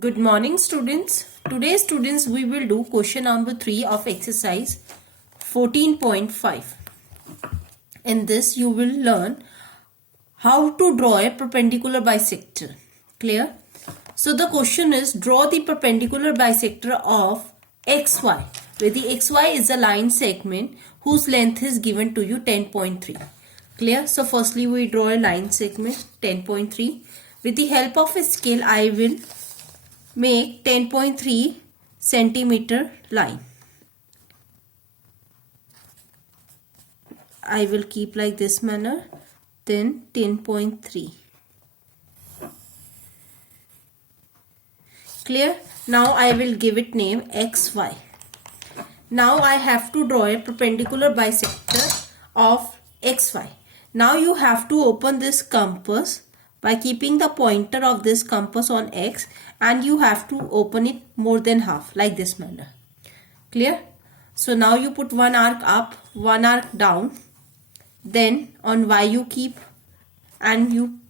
Good morning students. Today students we will do question number 3 of exercise 14.5. In this you will learn how to draw a perpendicular bisector. Clear? So the question is draw the perpendicular bisector of XY where the XY is a line segment whose length is given to you 10.3. Clear? So firstly we draw a line segment 10.3. With the help of a scale I will make 10.3 centimeter line. I will keep like this manner, then 10.3. Clear? Now I will give it name XY. Now I have to draw a perpendicular bisector of XY. Now you have to open this compass by keeping the pointer of this compass on X, and you have to open it more than half like this manner. Clear? So now you put one arc up, one arc down, then on Y you keep and you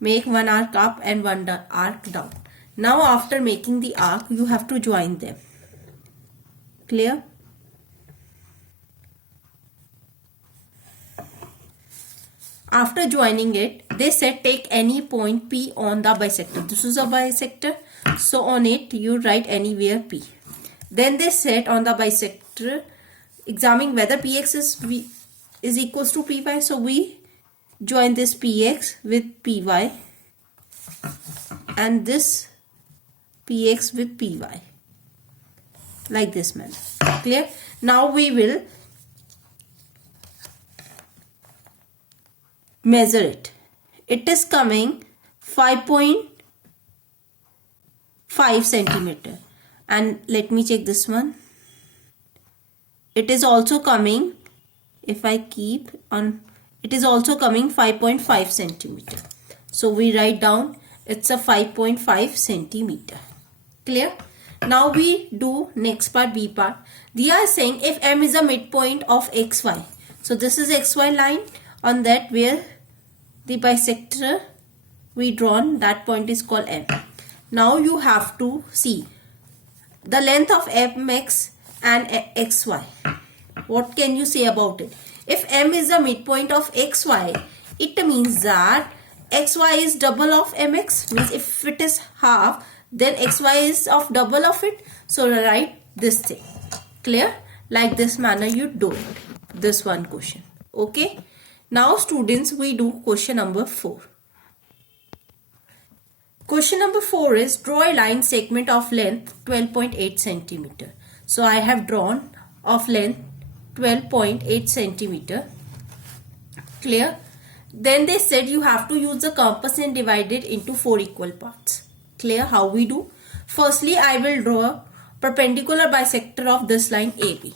make one arc up and one arc down. Now after making the arc you have to join them. Clear? After joining it, they said take any point P on the bisector. This is a bisector. So on it, you write anywhere P. Then they said on the bisector, examine whether PX is equals to PY. So we join this PX with PY and this PX with PY. Like this manner. Clear? Now we will measure it. It is coming 5.5 centimeter. And let me check this one. It is also coming, if I keep on, it is also coming 5.5 centimeter. So we write down it's a 5.5 centimeter. Clear? Now we do next part, B part. They are saying if M is a midpoint of XY. So this is XY line. On that where the bisector we drawn, that point is called M. Now you have to see the length of MX and XY. What can you say about it? If M is the midpoint of XY, it means that XY is double of MX. Means if it is half, then XY is of double of it. So write this thing. Clear? Like this manner you do it. This one question. Okay? Now students, we do question number 4. Question number 4 is draw a line segment of length 12.8 centimeter. So I have drawn of length 12.8 centimeter. Clear? Then they said you have to use the compass and divide it into 4 equal parts. Clear? How we do? Firstly, I will draw perpendicular bisector of this line AB.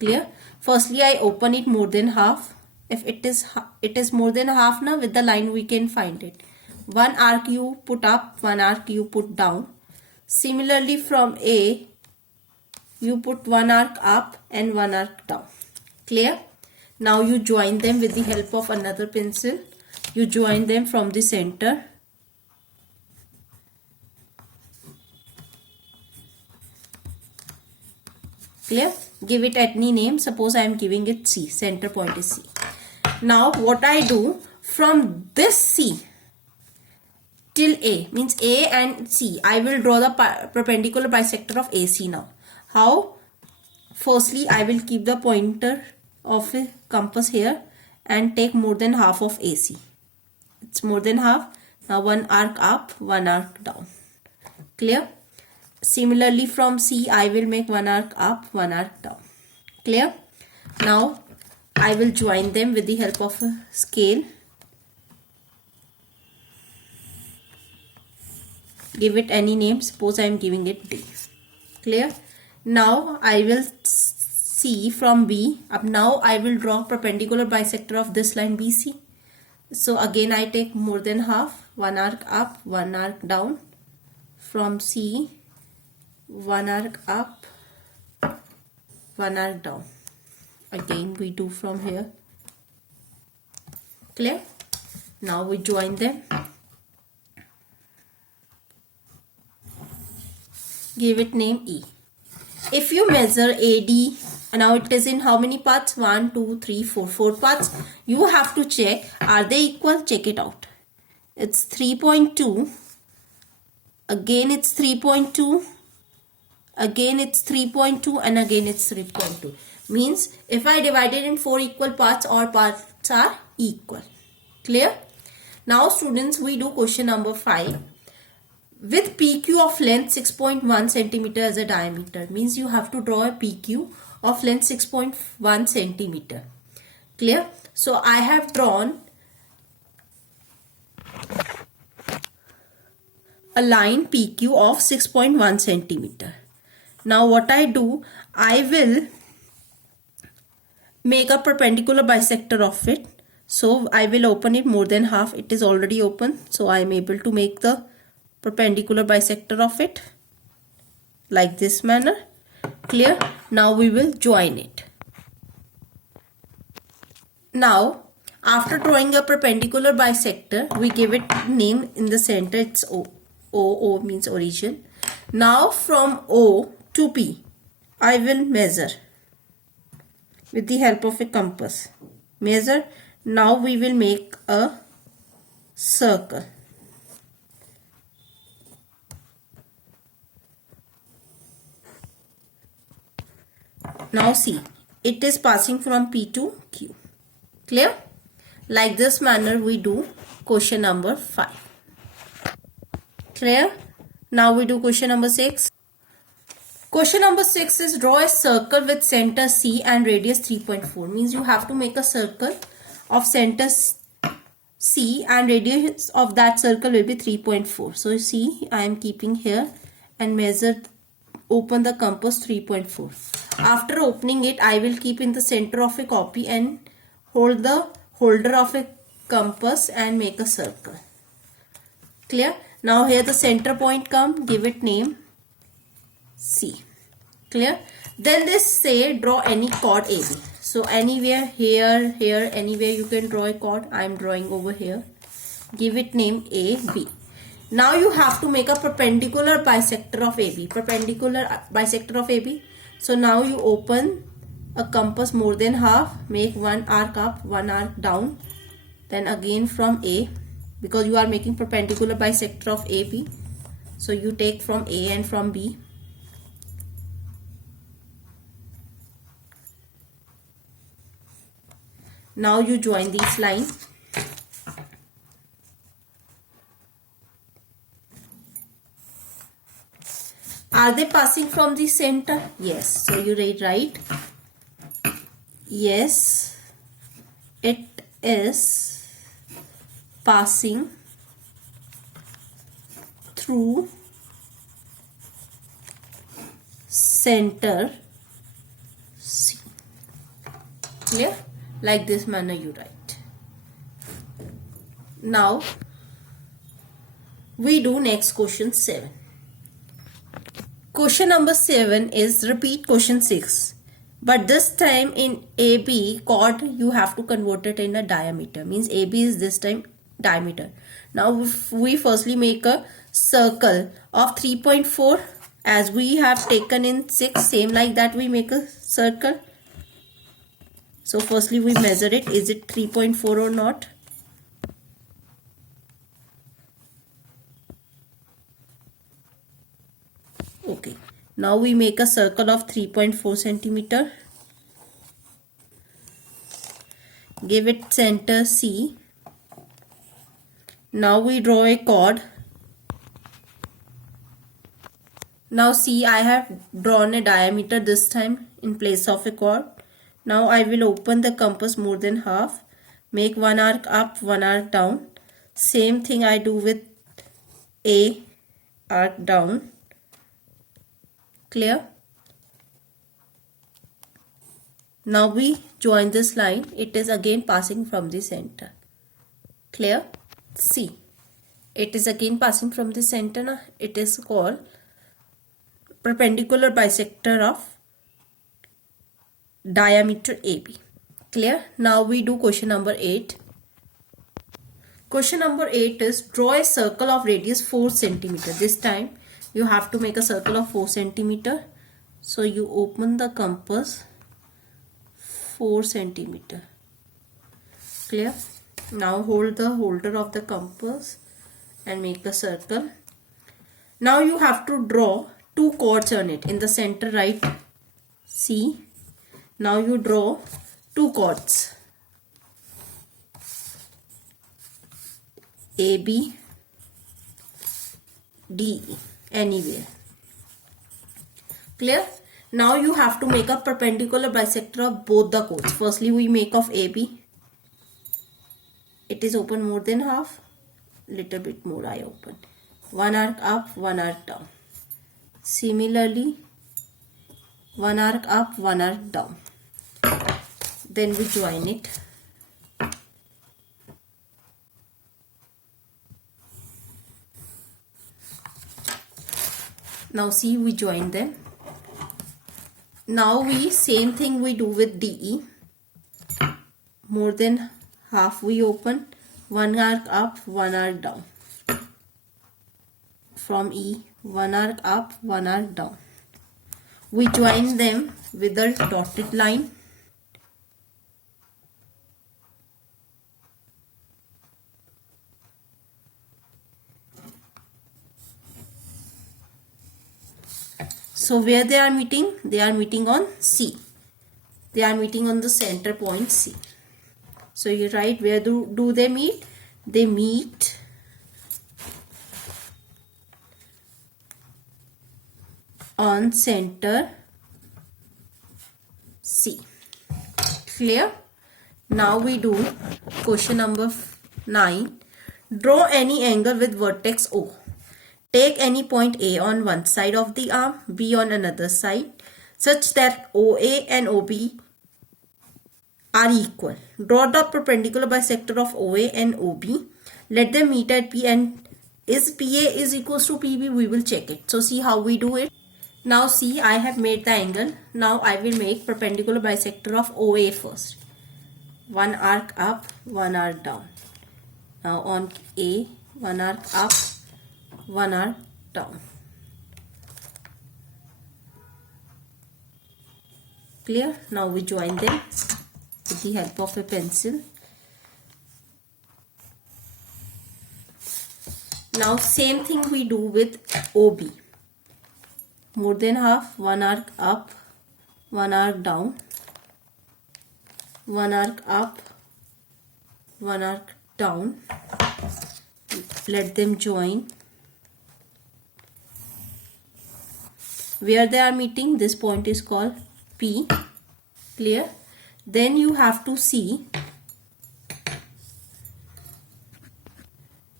Clear? Firstly, I open it more than half. If it is more than half now, with the line we can find it. One arc you put up, one arc you put down. Similarly from A, you put one arc up and one arc down. Clear? Now you join them with the help of another pencil. You join them from the center. Clear? Give it any name. Suppose I am giving it C. Center point is C. Now what I do, from this C till A, means A and C, I will draw the perpendicular bisector of AC now. How? Firstly, I will keep the pointer of a compass here and take more than half of AC. It's more than half. Now one arc up, one arc down. Clear? Similarly from C, I will make one arc up, one arc down. Clear? Now I will join them with the help of a scale. Give it any name. Suppose I am giving it D. Clear? Now I will see from B. Up now I will draw perpendicular bisector of this line BC. So again I take more than half. One arc up, one arc down. From C, one arc up, one arc down. Again we do from here. Clear? Now we join them. give it name E. If you measure AD, now it is in how many parts? 1, 2, 3, 4. 4 parts. You have to check, are they equal? Check it out. It's 3.2. Again it's 3.2. Again it's 3.2 and again it's 3.2. Means if I divide it in 4 equal parts, all parts are equal. Clear? Now students, we do question number 5. With PQ of length 6.1 centimeter as a diameter, means you have to draw a PQ of length 6.1 centimeter. Clear? So I have drawn a line PQ of 6.1 centimeter. Now what I do, I will make a perpendicular bisector of it. So I will open it more than half. It is already open, so I am able to make the perpendicular bisector of it like this manner. Clear? Now we will join it. Now after drawing a perpendicular bisector, we give it name in the center. It's O. O means origin. Now from O to P, I will measure with the help of a compass. Measure. Now we will make a circle. Now see, it is passing from P to Q. Clear? Like this manner we do question number 5. Clear? Now we do question number 6. Question number 6 is draw a circle with center C and radius 3.4. Means you have to make a circle of center C and radius of that circle will be 3.4. So you see, I am keeping here and measure, open the compass 3.4. After opening it, I will keep in the center of a copy and hold the holder of a compass and make a circle. Clear? Now here the center point come, give it name C. Clear? Then they say draw any chord AB. So anywhere here, here, anywhere you can draw a chord. I am drawing over here. Give it name AB. Now you have to make a perpendicular bisector of AB. Perpendicular bisector of AB. So now you open a compass more than half. Make one arc up, one arc down. Then again from A. Because you are making perpendicular bisector of AB. So you take from A and from B. Now you join these lines. Are they passing from the center? Yes. So you write yes, it is passing through center C. Clear? Like this manner you write. Now we do next question 7. Question number 7 is repeat question 6. But this time in AB chord you have to convert it in a diameter. Means AB is this time diameter. Now if we firstly make a circle of 3.4 as we have taken in 6, same like that we make a circle. So firstly we measure it. Is it 3.4 or not? Okay. Now we make a circle of 3.4 centimeter. Give it center C. Now we draw a chord. Now see, I have drawn a diameter this time in place of a chord. Now I will open the compass more than half. Make one arc up, one arc down. Same thing I do with A, arc down. Clear? Now we join this line. It is again passing from the center. Clear? See, it is again passing from the center. Now it is called perpendicular bisector of diameter AB. Clear? Now we do question number 8. Question number 8 is draw a circle of radius 4 centimeter. This time you have to make a circle of 4 centimeter. So you open the compass 4 centimeter. Clear? Now hold the holder of the compass and make a circle. Now you have to draw 2 chords on it. In the center, write C. Now you draw 2 chords. A, B, D, E, anywhere. Clear? Now you have to make a perpendicular bisector of both the chords. Firstly, we make of AB. It is open more than half. Little bit more I open. 1 arc up, 1 arc down. Similarly, 1 arc up, 1 arc down. Then we join it. Now see, we join them. Now same thing we do with DE. More than half we open. 1 arc up, 1 arc down. From E, 1 arc up, 1 arc down. We join them with a dotted line. So where they are meeting? They are meeting on C. They are meeting on the center point C. So you write, where do they meet? They meet on center C. Clear? Now we do question number 9. Draw any angle with vertex O. Take any point A on one side of the arm, B on another side, such that OA and OB are equal. Draw the perpendicular bisector of OA and OB. Let them meet at P, and is PA is equals to PB? We will check it. So see how we do it. Now see, I have made the angle. Now I will make perpendicular bisector of OA first. 1 arc up, 1 arc down. Now on A, 1 arc up, 1 arc down. Clear? Now we join them with the help of a pencil. Now same thing we do with OB. More than half, 1 arc up, 1 arc down, 1 arc up, 1 arc down. Let them join. Where they are meeting, this point is called P. Clear? Then you have to see.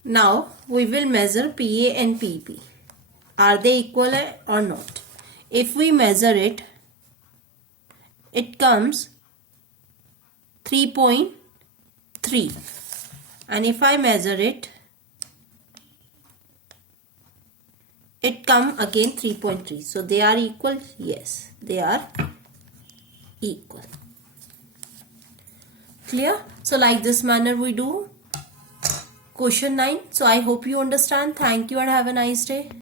Now we will measure PA and PB. Are they equal or not? If we measure it, it comes 3.3. And if I measure it, it come again 3.3. So they are equal? Yes, they are equal. Clear? So like this manner we do question 9. So I hope you understand. Thank you and have a nice day.